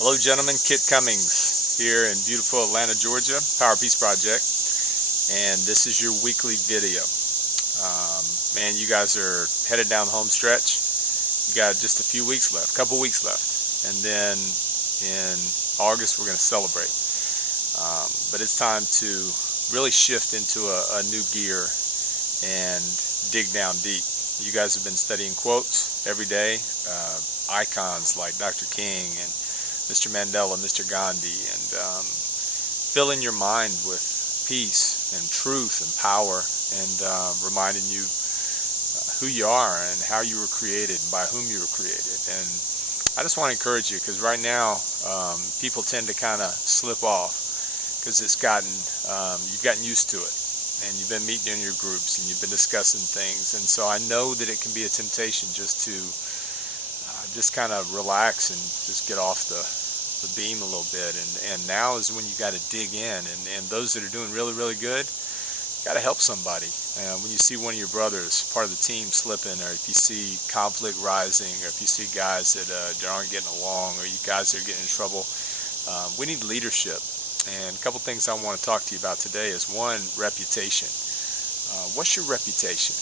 Hello gentlemen, Kit Cummings here in beautiful Atlanta, Georgia, Power Peace Project, and this is your weekly video. Man, you guys are headed down the home stretch. You got just a few weeks left, a couple weeks left, and then in August we're going to celebrate. But it's time to really shift into a new gear and dig down deep. You guys have been studying quotes every day, icons like Dr. King and Mr. Mandela, Mr. Gandhi, and filling your mind with peace and truth and power, and reminding you who you are and how you were created and by whom you were created. And I just want to encourage you, because right now people tend to kind of slip off because you've gotten used to it, and you've been meeting in your groups and you've been discussing things, and so I know that it can be a temptation just to just kind of relax and just get off the beam a little bit, and now is when you got to dig in, and those that are doing really, really good, you got to help somebody. When you see one of your brothers, part of the team, slipping, or if you see conflict rising, or if you see guys that aren't getting along, or you guys that are getting in trouble, we need leadership. And a couple things I want to talk to you about today is, one, reputation. What's your reputation,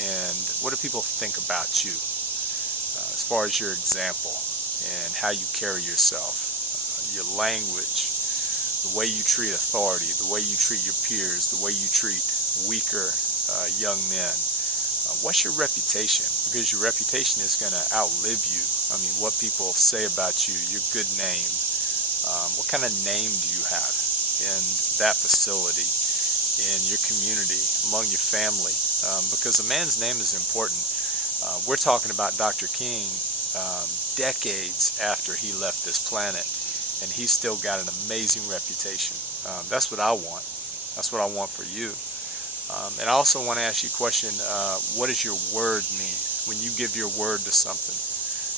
and what do people think about you as far as your example and how you carry yourself, your language, the way you treat authority, the way you treat your peers, the way you treat weaker young men? What's your reputation? Because your reputation is going to outlive you. I mean, what people say about you, your good name. What kind of name do you have in that facility, in your community, among your family? Because a man's name is important. We're talking about Dr. King decades after he left this planet, and he's still got an amazing reputation. That's what I want. That's what I want for you. And I also want to ask you a question. What does your word mean? When you give your word to something,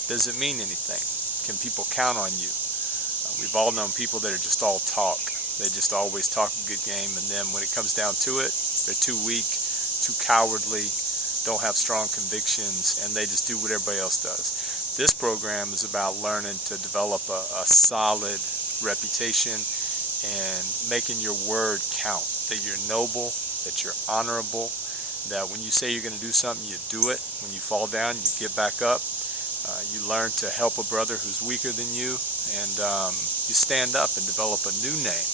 does it mean anything? Can people count on you? We've all known people that are just all talk. They just always talk a good game, and then when it comes down to it, they're too weak, too cowardly, don't have strong convictions, and they just do what everybody else does. This program is about learning to develop a solid reputation and making your word count, that you're noble, that you're honorable, that when you say you're going to do something, you do it. When you fall down, you get back up. You learn to help a brother who's weaker than you, and you stand up and develop a new name,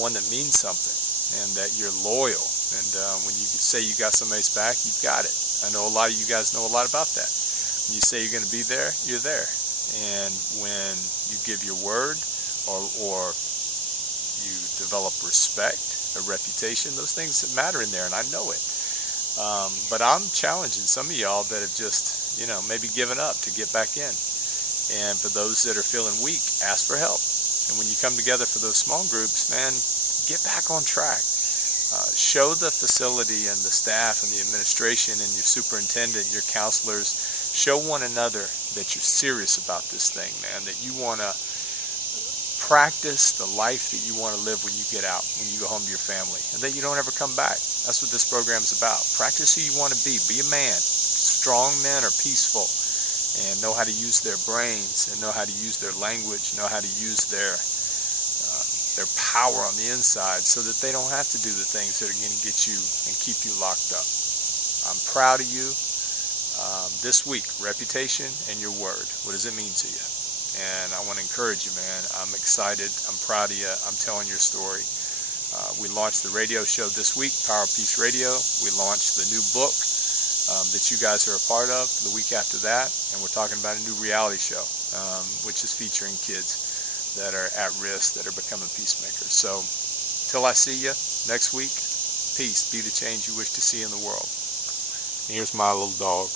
one that means something, and that you're loyal. And when you say you got somebody's back, you've got it. I know a lot of you guys know a lot about that. When you say you're going to be there, you're there. And when you give your word, or you develop respect, a reputation, those things that matter in there, and I know it. But I'm challenging some of y'all that have just, maybe given up to get back in. And for those that are feeling weak, ask for help. And when you come together for those small groups, man, get back on track. Show the facility and the staff and the administration and your superintendent, your counselors, show one another that you're serious about this thing, man, that you want to practice the life that you want to live when you get out, when you go home to your family, and that you don't ever come back. That's what this program is about. Practice who you want to be. Be a man. Strong men are peaceful and know how to use their brains, and know how to use their language, know how to use their power on the inside, so that they don't have to do the things that are going to get you and keep you locked up. I'm proud of you. This week, reputation and your word. What does it mean to you? And I want to encourage you, man. I'm excited. I'm proud of you. I'm telling your story. We launched the radio show this week, Power Peace Radio. We launched the new book that you guys are a part of the week after that, and we're talking about a new reality show, which is featuring kids that are at risk, that are becoming peacemakers. So, till I see you next week, peace, be the change you wish to see in the world. And here's my little dog.